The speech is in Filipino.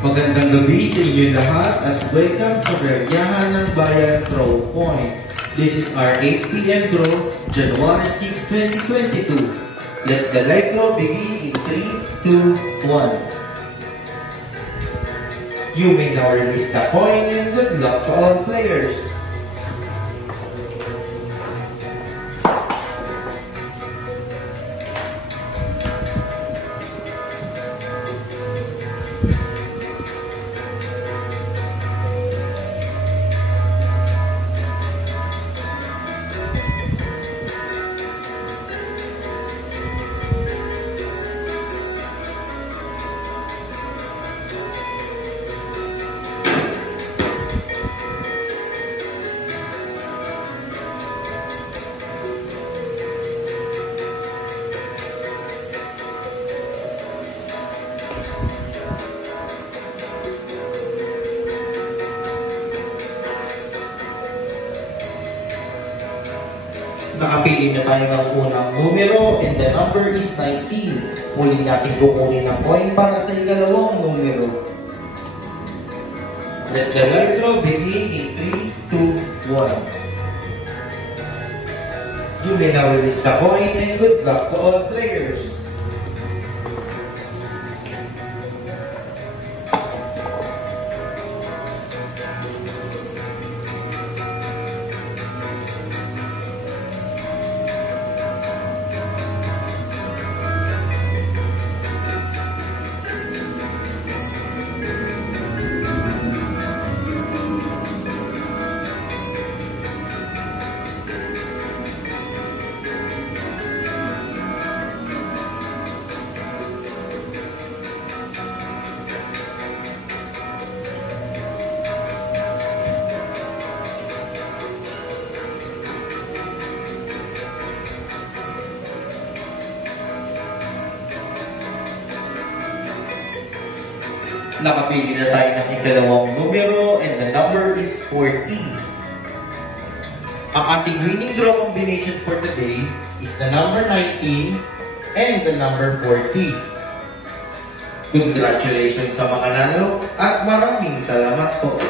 Magandang gabi sa inyo lahat at welcome sa Beryahan ng Bayan Throw Point. This is our 8 p.m. draw, January 6, 2022. Let the live draw begin in 3, 2, 1. You may now release the coin and good luck to all players. Nakapili na tayo ng unang numero and the number is 19. Muli natin kukunin ng coin para sa ikalawang numero. Let the live draw begin in 3, 2, 1. You may now release the coin and good luck to all players. Nakapili na tayo ng ikalawang numero and the number is 40. Ang ating winning draw combination for today is the number 19 and the number 40. Congratulations sa mga nanalo at maraming salamat po.